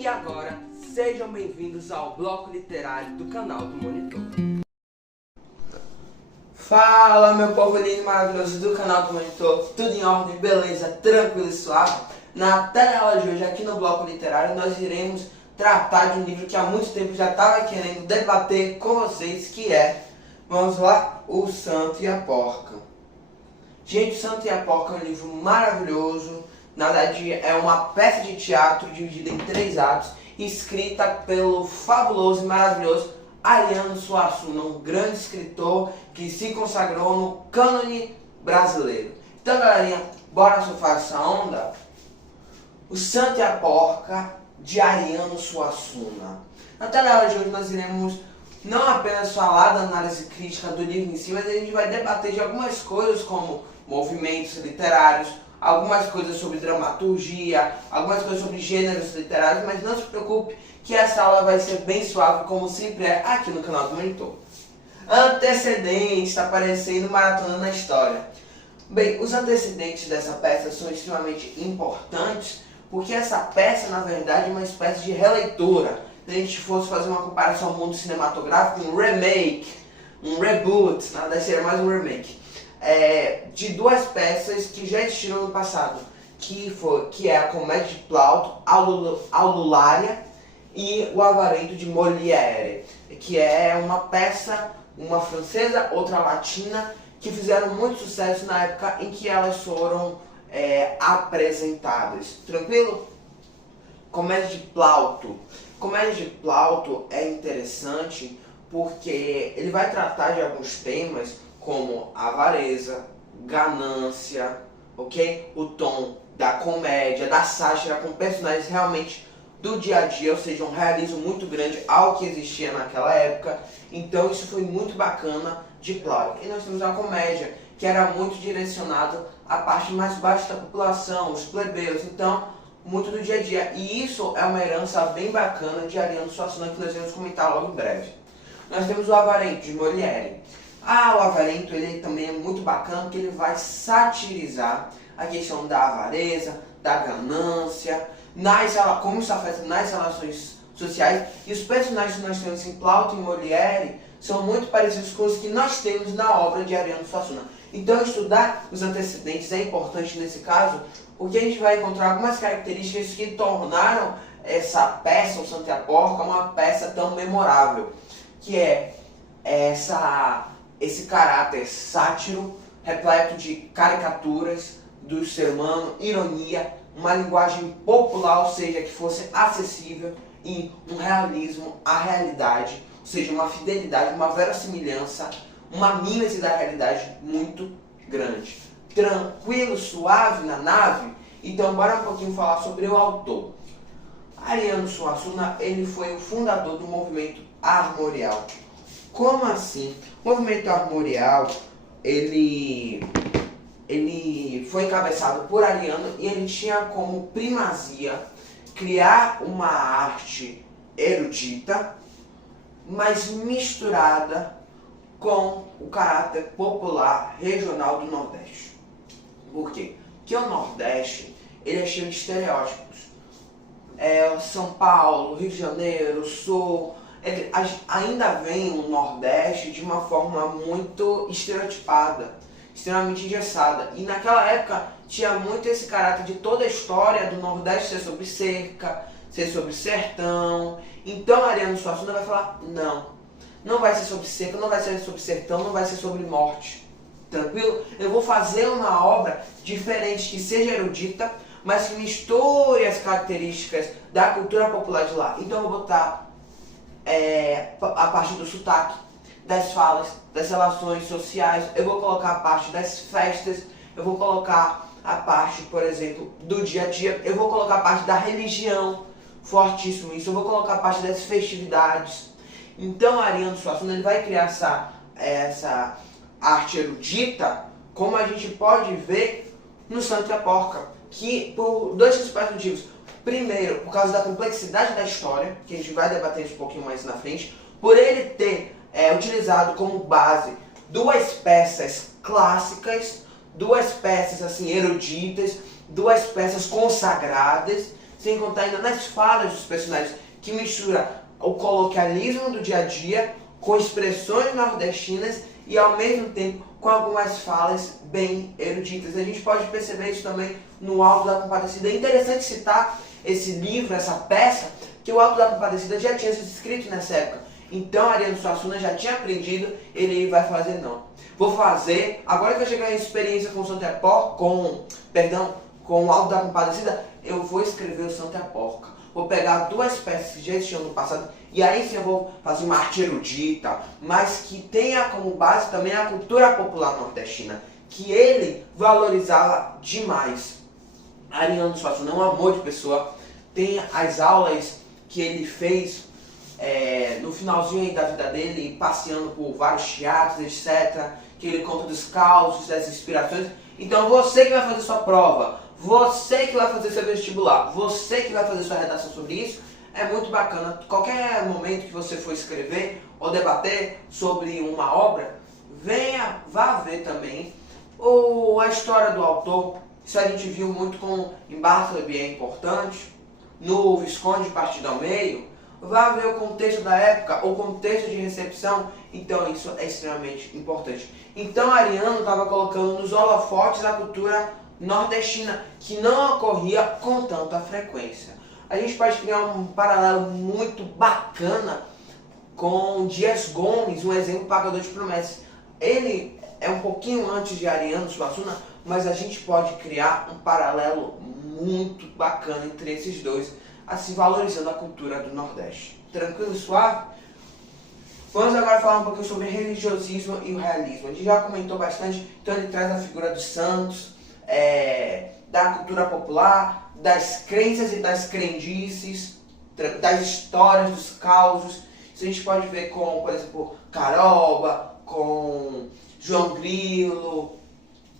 E agora, sejam bem-vindos ao bloco literário do canal do Monitor. Fala, meu povo lindo e maravilhoso do canal do Monitor, tudo em ordem, beleza, tranquilo e suave? Na tela de hoje, aqui no bloco literário, nós iremos tratar de um livro que há muito tempo já estava querendo debater com vocês, que é, vamos lá, O Santo e a Porca. Gente, O Santo e a Porca é um livro maravilhoso. Na verdade, é uma peça de teatro dividida em 3 atos, escrita pelo fabuloso e maravilhoso Ariano Suassuna, um grande escritor que se consagrou no cânone brasileiro. Então, galerinha, bora surfar essa onda? O Santo e a Porca, de Ariano Suassuna. Na tela de hoje nós iremos não apenas falar da análise crítica do livro em si, mas a gente vai debater de algumas coisas como movimentos literários, algumas coisas sobre dramaturgia, algumas coisas sobre gêneros literários, mas não se preocupe que essa aula vai ser bem suave, como sempre é aqui no canal do Monitor. Antecedentes, está aparecendo Maratona na História. Bem, os antecedentes dessa peça são extremamente importantes, porque essa peça, na verdade, é uma espécie de releitura. Se a gente fosse fazer uma comparação ao mundo cinematográfico, um remake, um reboot, na verdade seria mais um remake, de 2 peças que já existiram no passado, que é a Comédia de Plauto, Aululária e O Avarento de Molière, que é uma peça, uma francesa, outra latina, que fizeram muito sucesso na época em que elas foram apresentadas. Tranquilo? Comédia de Plauto. Comédia de Plauto é interessante porque ele vai tratar de alguns temas como avareza, ganância, ok? O tom da comédia, da sátira, com personagens realmente do dia a dia, ou seja, um realismo muito grande ao que existia naquela época. Então isso foi muito bacana de Plauto. E nós temos uma comédia que era muito direcionada à parte mais baixa da população, os plebeus, então muito do dia a dia. E isso é uma herança bem bacana de Ariano Suassuna, que nós vamos comentar logo em breve. Nós temos O Avarento de Molière. O Avarento ele também é muito bacana porque ele vai satirizar a questão da avareza, da ganância, como isso afeta nas relações sociais. E os personagens que nós temos em Plauto e Molière são muito parecidos com os que nós temos na obra de Ariano Suassuna. Então estudar os antecedentes é importante nesse caso, porque a gente vai encontrar algumas características que tornaram essa peça, O Santo e a Porca, uma peça tão memorável, que é esse caráter sátiro, repleto de caricaturas do ser humano, ironia, uma linguagem popular, ou seja, que fosse acessível, e um realismo à realidade, ou seja, uma fidelidade, uma verossimilhança, uma mímese da realidade muito grande. Tranquilo, suave na nave? Então bora um pouquinho falar sobre o autor. Ariano Suassuna, ele foi o fundador do movimento armorial. Como assim? O movimento armorial, ele foi encabeçado por Ariano e ele tinha como primazia criar uma arte erudita, mas misturada com o caráter popular regional do Nordeste. Por quê? Porque o Nordeste ele é cheio de estereótipos. São Paulo, Rio de Janeiro, Sul, ele ainda vem o Nordeste de uma forma muito estereotipada, extremamente engessada. E naquela época tinha muito esse caráter de toda a história do Nordeste ser sobre cerca, ser sobre sertão. Então Ariano Suassuna vai falar, não vai ser sobre cerca, não vai ser sobre sertão, não vai ser sobre morte. Tranquilo? Eu vou fazer uma obra diferente, que seja erudita, mas que misture as características da cultura popular de lá. Então eu vou botar a parte do sotaque, das falas, das relações sociais, eu vou colocar a parte das festas, eu vou colocar a parte, por exemplo, do dia a dia, eu vou colocar a parte da religião, fortíssimo isso, eu vou colocar a parte das festividades. Então Ariano Suassuna ele vai criar essa arte erudita, como a gente pode ver no Santo e a Porca, que por 2 principais motivos. Primeiro, por causa da complexidade da história, que a gente vai debater isso um pouquinho mais na frente, por ele ter utilizado como base 2 peças clássicas, 2 peças assim eruditas, 2 peças consagradas, sem contar ainda nas falas dos personagens, que mistura o coloquialismo do dia a dia com expressões nordestinas e ao mesmo tempo com algumas falas bem eruditas. A gente pode perceber isso também no Alto da Compadecida. É interessante citar esse livro, essa peça, que o Alto da Compadecida já tinha sido escrito nessa época. Então Ariano Suassuna já tinha aprendido, ele vai fazer não. Vou fazer, agora que eu cheguei em experiência com o Santa Porca, com o Alto da Compadecida, eu vou escrever o Santa Porca. Vou pegar duas peças que já existiam no passado e aí sim eu vou fazer uma arte erudita, mas que tenha como base também a cultura popular nordestina, que ele valorizava demais. Ariano Suassuna é um amor de pessoa, tem as aulas que ele fez no finalzinho aí da vida dele, passeando por vários teatros, etc., que ele conta dos causos, das inspirações. Então você que vai fazer sua prova, você que vai fazer seu vestibular, você que vai fazer sua redação sobre isso, é muito bacana. Qualquer momento que você for escrever ou debater sobre uma obra, vá ver também a história do autor. Isso a gente viu muito em Bartleby, é importante. No Visconde de Partido ao Meio, vá ver o contexto da época, o contexto de recepção. Então isso é extremamente importante. Então Ariano estava colocando nos holofotes a cultura nordestina, que não ocorria com tanta frequência. A gente pode criar um paralelo muito bacana com Dias Gomes, um exemplo pagador de promessas. Ele é um pouquinho antes de Ariano Suassuna, mas a gente pode criar um paralelo muito bacana entre esses dois, assim valorizando a cultura do Nordeste. Tranquilo e suave? Vamos agora falar um pouquinho sobre religiosismo e o realismo. A gente já comentou bastante, então ele traz a figura dos santos, da cultura popular, das crenças e das crendices, das histórias, dos causos. Isso a gente pode ver com, por exemplo, Caroba, com João Grilo,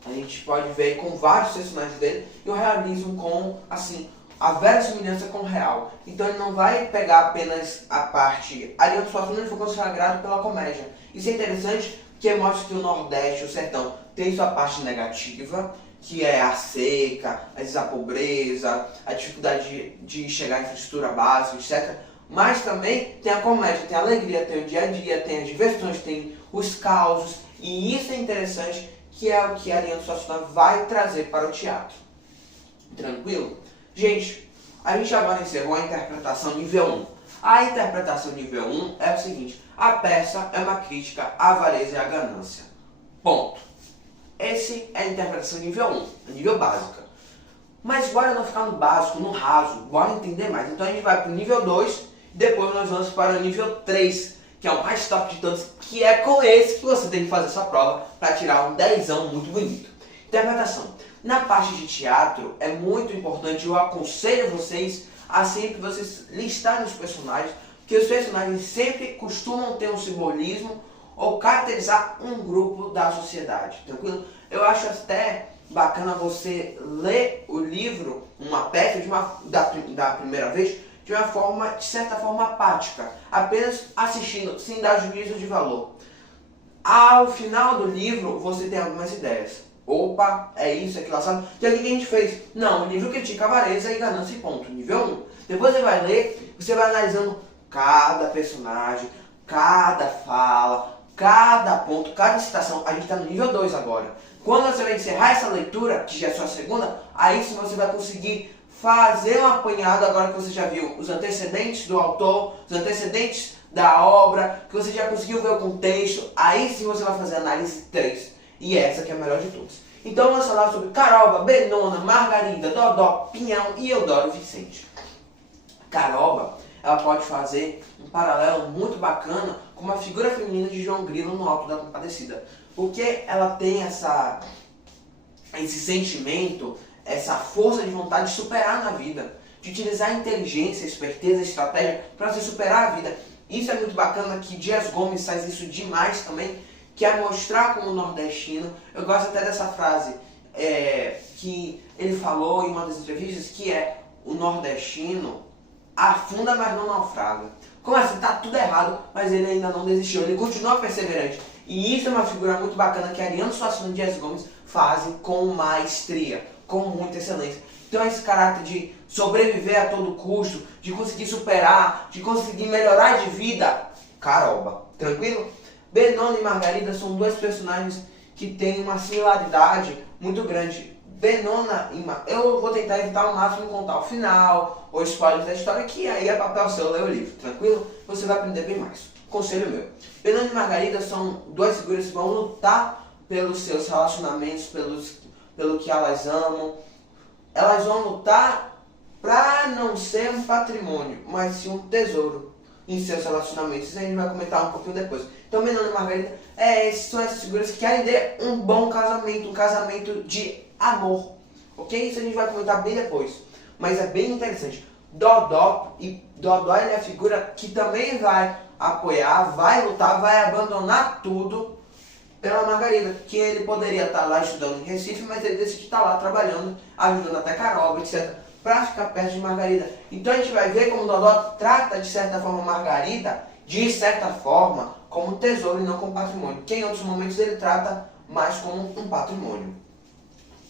a gente pode ver com vários personagens dele, e o realismo com, assim, a verossimilhança com o real. Então ele não vai pegar apenas a parte... Ariano Suassuna foi consagrado pela comédia. Isso é interessante porque mostra que o Nordeste, o sertão, tem sua parte negativa, que é a seca, às vezes a pobreza, a dificuldade de chegar à infraestrutura básica, etc. Mas também tem a comédia, tem a alegria, tem o dia a dia, tem as diversões, tem os causos. E isso é interessante, que é o que Ariano Suassuna vai trazer para o teatro. Tranquilo? Gente, a gente agora encerrou a interpretação nível 1. A interpretação nível 1 é o seguinte: a peça é uma crítica à avareza e à ganância. Ponto. Esse é a interpretação nível 1, a nível básica. Mas bora não ficar no básico, no raso, bora entender mais. Então a gente vai para o nível 2, depois nós vamos para o nível 3, que é o mais top de todos, que é com esse que você tem que fazer sua prova para tirar um 10ão muito bonito. Interpretação. Na parte de teatro, é muito importante, eu aconselho vocês a sempre vocês listarem os personagens, porque os personagens sempre costumam ter um simbolismo ou caracterizar um grupo da sociedade, tranquilo? Eu acho até bacana você ler o livro, uma peça da primeira vez, de uma forma, de certa forma, apática, apenas assistindo, sem dar juízo de valor. Ao final do livro, você tem algumas ideias. Opa, é isso, é aquilo, sabe? E aí o que a gente fez? Não, o livro critica a avareza e ganância e ponto. Nível 1. Depois você vai ler, você vai analisando cada personagem, cada fala, cada ponto, cada citação. A gente está no nível 2 agora. Quando você vai encerrar essa leitura, que já é a sua segunda, aí sim você vai conseguir fazer um apanhado, agora que você já viu os antecedentes do autor, os antecedentes da obra, que você já conseguiu ver o contexto, aí sim você vai fazer a análise 3. E essa que é a melhor de todas. Então vamos falar sobre Caroba, Benona, Margarida, Dodó, Pinhão e Eudoro Vicente. Caroba, ela pode fazer um paralelo muito bacana com a figura feminina de João Grilo no Alto da Compadecida. Porque ela tem esse sentimento, essa força de vontade de superar na vida, de utilizar a inteligência, a esperteza, a estratégia para se superar a vida. Isso é muito bacana, que Dias Gomes faz isso demais também, que é mostrar como nordestino. Eu gosto até dessa frase que ele falou em uma das entrevistas, que é: o nordestino afunda, mas não naufraga. Como assim? Tá tudo errado, mas ele ainda não desistiu, ele continua perseverante. E isso é uma figura muito bacana que Ariano Suassuna e Dias Gomes fazem com maestria, com muita excelência. Então esse caráter de sobreviver a todo custo, de conseguir superar, de conseguir melhorar de vida, Caroba, tranquilo? Benona e Margarida são dois personagens que têm uma similaridade muito grande. Benona e Margarida, eu vou tentar evitar ao máximo contar o final, ou spoilers da história, que aí é papel seu ler o livro, tranquilo? Você vai aprender bem mais. Conselho meu. Benona e Margarida são duas figuras que vão lutar pelos seus relacionamentos, pelo que elas amam. Elas vão lutar para não ser um patrimônio, mas sim um tesouro em seus relacionamentos. Isso a gente vai comentar um pouquinho depois. Então, Benona e Margarida são essas figuras que querem ter um bom casamento, um casamento de amor. Ok? Isso a gente vai comentar bem depois. Mas é bem interessante. Dodó ele é a figura que também vai apoiar, vai lutar, vai abandonar tudo pela Margarida, que ele poderia estar lá estudando em Recife, mas ele decide estar lá trabalhando, ajudando até Caroba, etc., para ficar perto de Margarida. Então a gente vai ver como Dodó trata, de certa forma, Margarida, de certa forma, como um tesouro e não como patrimônio, que em outros momentos ele trata mais como um patrimônio.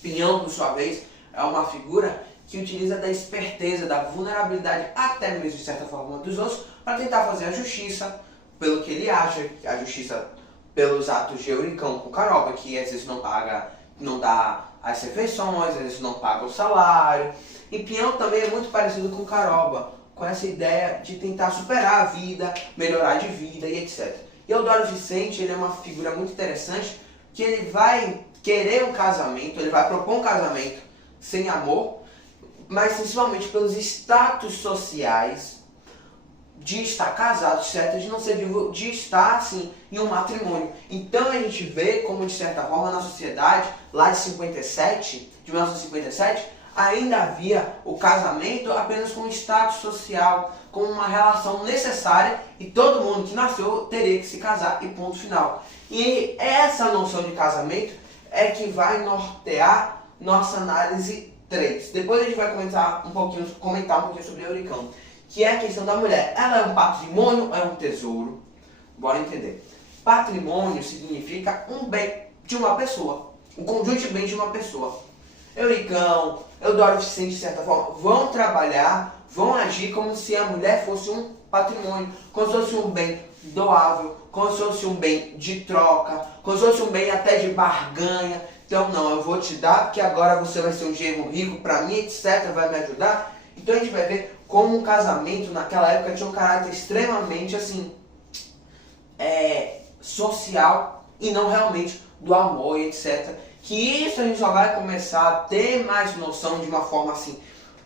Pinhão, por sua vez, é uma figura que utiliza da esperteza, da vulnerabilidade, até mesmo de certa forma dos outros, para tentar fazer a justiça pelo que ele acha, a justiça pelos atos de Euricão com Caroba, que às vezes não paga, não dá as refeições, às vezes não paga o salário. E Pinhão também é muito parecido com Caroba, com essa ideia de tentar superar a vida, melhorar de vida e etc. E Eudoro Vicente, ele é uma figura muito interessante, que ele vai querer um casamento, ele vai propor um casamento sem amor, mas principalmente pelos status sociais de estar casado, certo? De não ser vivo, de estar assim em um matrimônio. Então a gente vê como, de certa forma, na sociedade lá de 1957, ainda havia o casamento apenas com status social, com uma relação necessária, e todo mundo que nasceu teria que se casar e ponto final. E essa noção de casamento é que vai nortear nossa análise 3. Depois a gente vai comentar um pouquinho sobre Euricão, que é a questão da mulher. Ela é um patrimônio ou é um tesouro? Bora entender. Patrimônio significa um bem de uma pessoa, um conjunto de bens de uma pessoa. Euricão, Eudoro Vicente, de certa forma, vão trabalhar, vão agir como se a mulher fosse um patrimônio, como se fosse um bem doável, como se fosse um bem de troca, como se fosse um bem até de barganha. Então, não, eu vou te dar porque agora você vai ser um genro rico para mim, etc., vai me ajudar. Então a gente vai ver como um casamento naquela época tinha um caráter extremamente assim, social e não realmente do amor e etc. Que isso a gente só vai começar a ter mais noção de uma forma assim,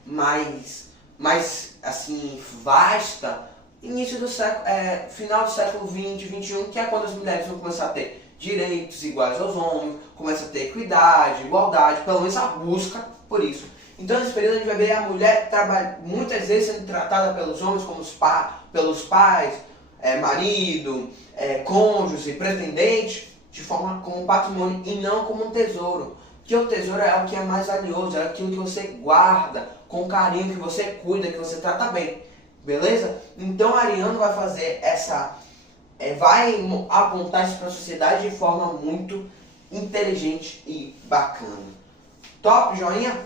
mais assim, vasta, início do século, final do século 20, 21, que é quando as mulheres vão começar a ter direitos iguais aos homens, começa a ter equidade, igualdade, pelo menos a busca por isso. Então nesse período a gente vai ver a mulher muitas vezes sendo tratada pelos homens como pelos pais, marido, cônjuge, pretendente, de forma como patrimônio e não como um tesouro. Porque o tesouro é o que é mais valioso, é aquilo que você guarda com carinho, que você cuida, que você trata bem. Beleza? Então Ariano vai fazer vai apontar isso para a sociedade de forma muito inteligente e bacana. Top, joinha?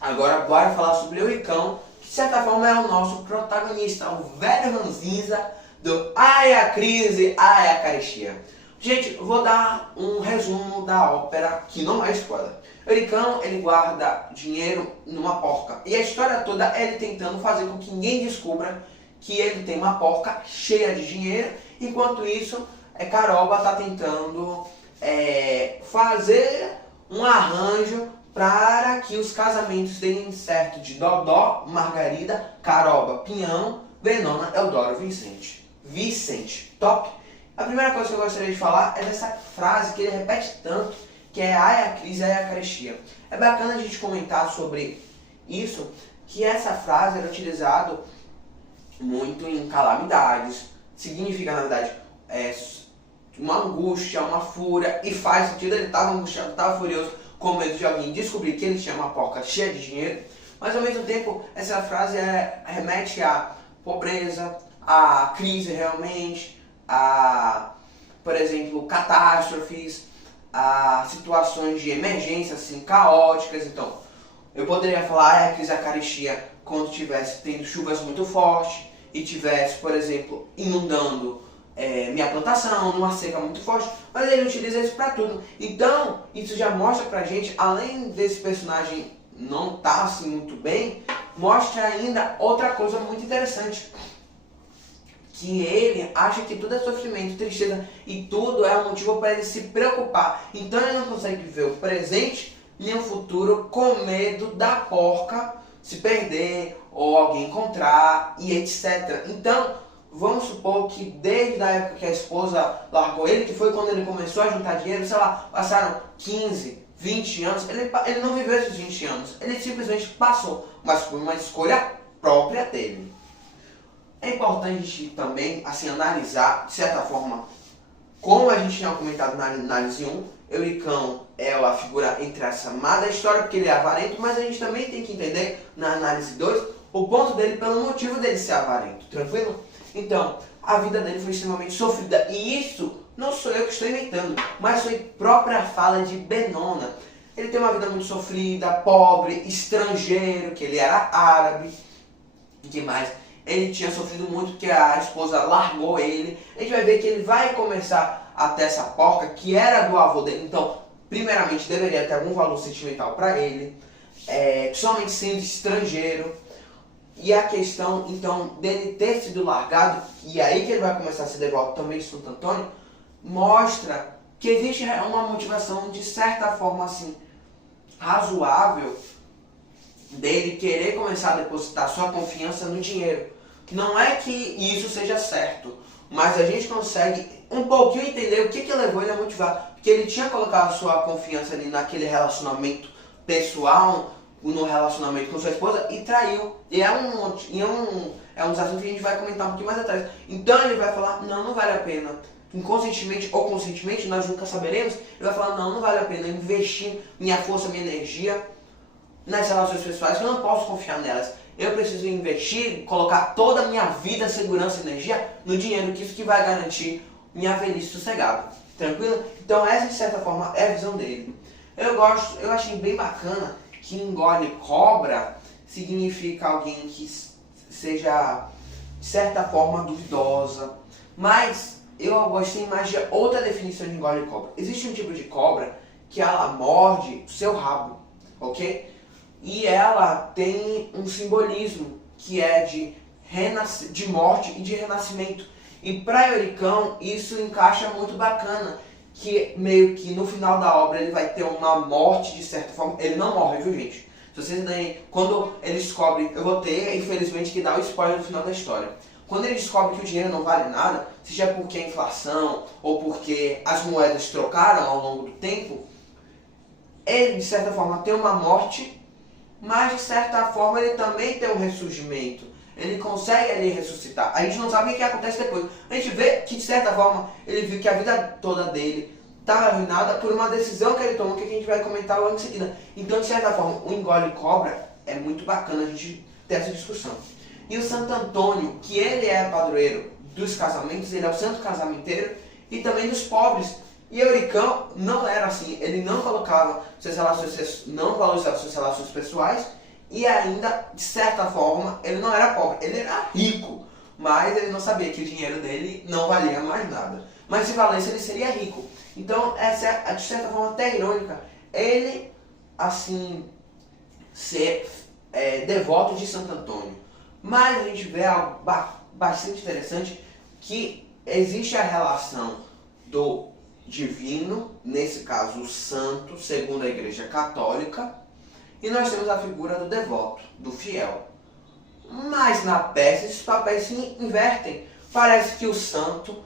Agora bora falar sobre o Euricão, que de certa forma é o nosso protagonista, o velho ranzinza do Ai a Crise, Ai a Carestia. Gente, eu vou dar um resumo da ópera, que não é spoiler. Euricão, ele guarda dinheiro numa porca. E a história toda é ele tentando fazer com que ninguém descubra que ele tem uma porca cheia de dinheiro. Enquanto isso, Caroba está tentando fazer um arranjo para que os casamentos deem certo de Dodó, Margarida, Caroba, Pinhão, Benona, Eudoro, Vicente. Top? A primeira coisa que eu gostaria de falar é dessa frase que ele repete tanto, que é ai a crise, ai a carestia. É bacana a gente comentar sobre isso, que essa frase era utilizada muito em calamidades. Significa, na verdade, uma angústia, uma fúria, e faz sentido, ele estava angustiado, estava furioso, com medo de alguém descobrir que ele tinha uma porca cheia de dinheiro, mas ao mesmo tempo essa frase remete à pobreza, à crise realmente, a, por exemplo, catástrofes, a situações de emergência assim, caóticas. Então, eu poderia falar a crise da carestia quando tivesse tendo chuvas muito fortes e tivesse, por exemplo, inundando minha plantação, numa seca muito forte, mas ele utiliza isso para tudo. Então, isso já mostra pra gente, além desse personagem não estar assim muito bem, mostra ainda outra coisa muito interessante. Que ele acha que tudo é sofrimento, tristeza e tudo é um motivo para ele se preocupar. Então ele não consegue ver o presente nem o futuro com medo da porca se perder ou alguém encontrar e etc. Então, vamos supor que desde a época que a esposa largou ele, que foi quando ele começou a juntar dinheiro, sei lá, passaram 15, 20 anos, ele não viveu esses 20 anos, ele simplesmente passou, mas foi uma escolha própria dele. É importante a gente também assim, analisar, de certa forma, como a gente tinha comentado na análise 1, Euricão é a figura, entre aspas, má da história, porque ele é avarento, mas a gente também tem que entender, na análise 2, o ponto dele pelo motivo dele ser avarento, tranquilo? Então, a vida dele foi extremamente sofrida, e isso não sou eu que estou inventando, mas foi própria fala de Benona. Ele tem uma vida muito sofrida, pobre, estrangeiro, que ele era árabe, e que mais? Ele tinha sofrido muito porque a esposa largou ele. A gente vai ver que ele vai começar a ter essa porca que era do avô dele. Então, primeiramente, deveria ter algum valor sentimental para ele, principalmente sendo estrangeiro. E a questão, então, dele ter sido largado, e aí que ele vai começar a ser devoto também de Santo Antônio, mostra que existe uma motivação, de certa forma, assim, razoável, dele querer começar a depositar sua confiança no dinheiro. Não é que isso seja certo, mas a gente consegue um pouquinho entender o que levou ele a motivar. Porque ele tinha colocado a sua confiança ali naquele relacionamento pessoal, no relacionamento com sua esposa, e traiu. E é um dos assuntos que a gente vai comentar um pouquinho mais atrás. Então ele vai falar, não vale a pena. Inconscientemente ou conscientemente, nós nunca saberemos. Ele vai falar, não vale a pena investir minha força, minha energia nas relações pessoais, que eu não posso confiar nelas. Eu preciso investir, colocar toda a minha vida, segurança e energia no dinheiro, que isso que vai garantir minha velhice sossegada. Tranquilo? Então essa, de certa forma, é a visão dele. Eu achei bem bacana que engole cobra significa alguém que seja, de certa forma, duvidosa. Mas eu gostei mais de outra definição de engole cobra. Existe um tipo de cobra que ela morde o seu rabo, ok? E ela tem um simbolismo que é de morte e de renascimento. E para Euricão isso encaixa muito bacana, que meio que no final da obra ele vai ter uma morte de certa forma. Ele não morre, viu gente? Se vocês derem, quando ele descobre, eu vou ter infelizmente que dar o spoiler no final da história. Quando ele descobre que o dinheiro não vale nada, seja porque a inflação ou porque as moedas trocaram ao longo do tempo, ele de certa forma tem uma morte, mas de certa forma ele também tem um ressurgimento. Ele consegue ali ressuscitar. A gente não sabe o que acontece depois. A gente vê que de certa forma ele viu que a vida toda dele estava arruinada por uma decisão que ele tomou, que a gente vai comentar logo em seguida. Então de certa forma o engole cobra é muito bacana a gente ter essa discussão. E o Santo Antônio, que ele é padroeiro dos casamentos, ele é o santo casamenteiro e também dos pobres. E Euricão não era assim, ele não colocava suas relações, não valorizava suas relações pessoais e ainda, de certa forma, ele não era pobre, ele era rico, mas ele não sabia que o dinheiro dele não valia mais nada. Mas se valesse, ele seria rico. Então, essa é, de certa forma, até irônica, ele, assim, ser devoto de Santo Antônio. Mas a gente vê algo bastante interessante, que existe a relação do divino, nesse caso o santo, segundo a Igreja Católica, e nós temos a figura do devoto, do fiel. Mas na peça esses papéis se invertem. Parece que o santo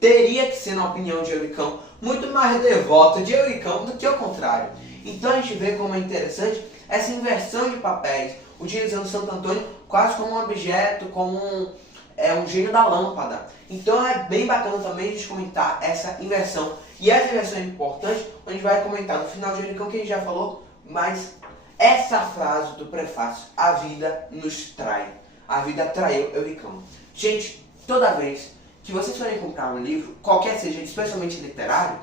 teria que ser, na opinião de Euricão, muito mais devoto de Euricão do que o contrário. Então a gente vê como é interessante essa inversão de papéis, utilizando Santo Antônio quase como um objeto, como um gênio da lâmpada. Então é bem bacana também a gente comentar essa inversão. E essa inversão é importante, a gente vai comentar no final de Euricão, que a gente já falou, mas essa frase do prefácio, a vida nos trai. A vida traiu Euricão. Gente, toda vez que vocês forem comprar um livro, qualquer seja, especialmente literário,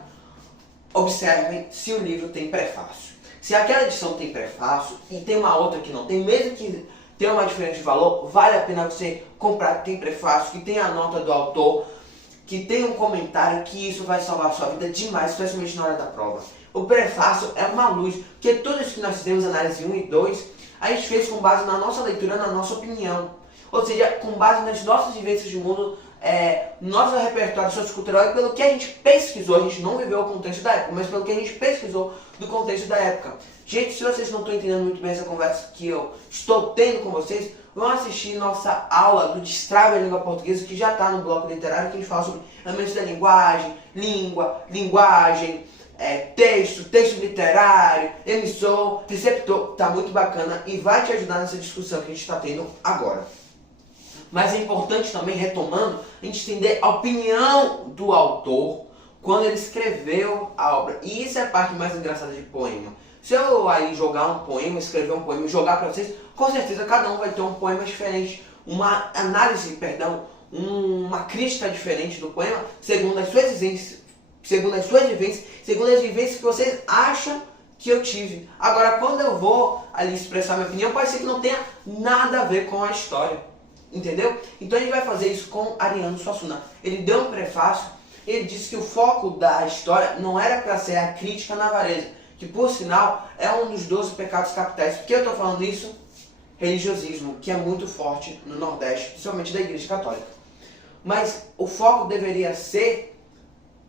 observem se o livro tem prefácio. Se aquela edição tem prefácio e tem uma outra que não tem, mesmo que tenha uma diferença de valor, vale a pena você comprar que tem prefácio, que tem a nota do autor, que tem um comentário, que isso vai salvar a sua vida demais, especialmente na hora da prova. O prefácio é uma luz, porque tudo isso que nós fizemos, análise 1 e 2, a gente fez com base na nossa leitura, na nossa opinião. Ou seja, com base nas nossas vivências de mundo, nosso repertório sociocultural e pelo que a gente pesquisou. A gente não viveu o contexto da época, mas pelo que a gente pesquisou do contexto da época. Gente, se vocês não estão entendendo muito bem essa conversa que eu estou tendo com vocês, vão assistir nossa aula do Destrave a Língua Portuguesa, que já está no bloco literário, que a gente fala sobre elementos da linguagem, linguagem, texto literário, emissor, receptor. Está muito bacana e vai te ajudar nessa discussão que a gente está tendo agora. Mas é importante também, retomando, a gente entender a opinião do autor quando ele escreveu a obra. E isso é a parte mais engraçada de poema. Se eu aí jogar um poema, escrever um poema e jogar para vocês, com certeza cada um vai ter um poema diferente. Uma análise, uma crítica diferente do poema, segundo as suas vivências, segundo as vivências que vocês acham que eu tive. Agora, quando eu vou ali expressar minha opinião, pode ser que não tenha nada a ver com a história. Entendeu? Então a gente vai fazer isso com Ariano Suassuna. Ele deu um prefácio, ele disse que o foco da história não era para ser a crítica na avareza, que por sinal é um dos 12 pecados capitais. Por que eu estou falando isso? Religiosismo, que é muito forte no Nordeste, principalmente da Igreja Católica. Mas o foco deveria ser,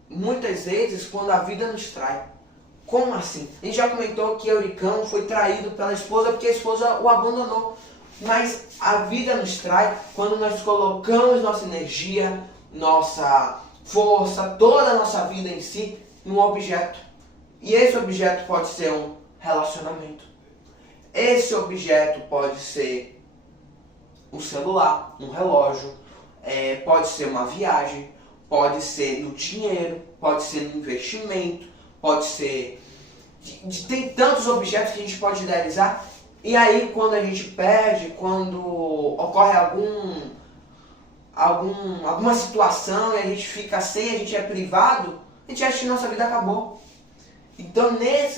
muitas vezes, quando a vida nos trai. Como assim? A gente já comentou que Euricão foi traído pela esposa porque a esposa o abandonou. Mas a vida nos trai quando nós colocamos nossa energia, nossa força, toda a nossa vida em si, em um objeto. E esse objeto pode ser um relacionamento. Esse objeto pode ser um celular, um relógio, pode ser uma viagem, pode ser no dinheiro, pode ser no investimento, pode ser... Tem tantos objetos que a gente pode idealizar. E aí, quando a gente perde, quando ocorre alguma situação e a gente fica sem, a gente é privado, a gente acha que nossa vida acabou. Então,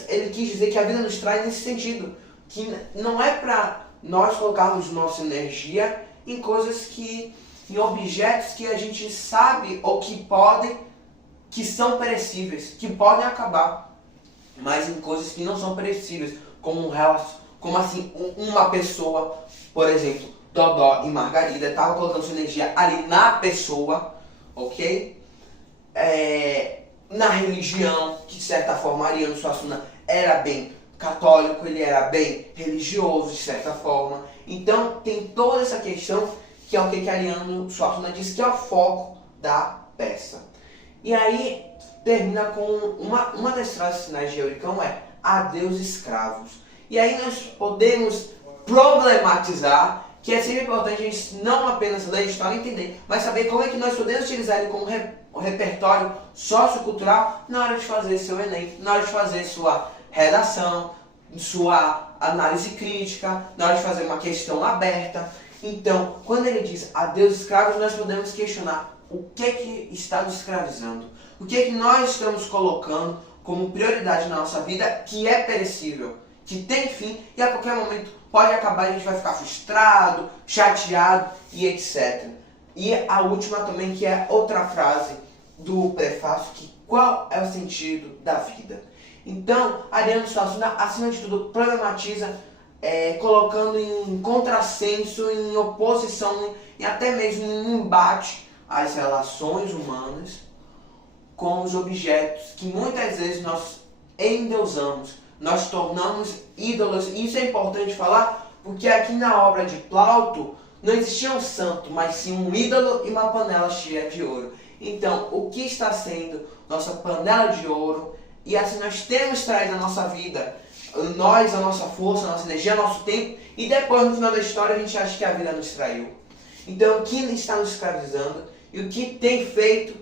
ele quis dizer que a vida nos traz nesse sentido, que não é para nós colocarmos nossa energia em coisas em objetos que a gente sabe ou que são perecíveis, que podem acabar, mas em coisas que não são perecíveis, como assim, uma pessoa, por exemplo, Dodó e Margarida, estavam colocando sua energia ali na pessoa, ok? Na religião, que de certa forma Ariano Suassuna era bem católico, ele era bem religioso, de certa forma. Então tem toda essa questão, que é o que Ariano Suassuna disse que é o foco da peça. E aí termina com uma das frases finais de Euricão, adeus escravos. E aí nós podemos problematizar que é sempre importante a gente não apenas ler a história e entender, mas saber como é que nós podemos utilizar ele como repertório sociocultural na hora de fazer seu Enem, na hora de fazer sua redação, sua análise crítica, na hora de fazer uma questão aberta. Então, quando ele diz adeus escravos, nós podemos questionar o que está nos escravizando, o que nós estamos colocando como prioridade na nossa vida que é perecível, que tem fim e a qualquer momento pode acabar e a gente vai ficar frustrado, chateado e etc. E a última também, que é outra frase do prefácio, que qual é o sentido da vida? Então, Ariano Suassuna, acima de tudo, problematiza, colocando em contrassenso, em oposição e até mesmo em embate as relações humanas com os objetos que muitas vezes nós endeusamos, nós tornamos ídolos. E isso é importante falar, porque aqui na obra de Plauto não existia um santo, mas sim um ídolo e uma panela cheia de ouro. Então, o que está sendo nossa panela de ouro? E assim nós temos traído a nossa vida, nós, a nossa força, a nossa energia, nosso tempo, e depois no final da história a gente acha que a vida nos traiu. Então, o que está nos escravizando e o que tem feito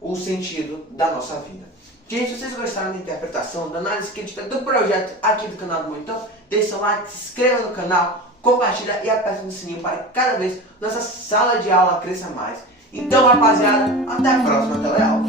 o sentido da nossa vida? Gente, se vocês gostaram da interpretação, da análise crítica do projeto aqui do canal do Monitor, deixe seu like, se inscreva no canal, compartilha e aperte no sininho para que cada vez nossa sala de aula cresça mais. Então, rapaziada, até a próxima teleaula.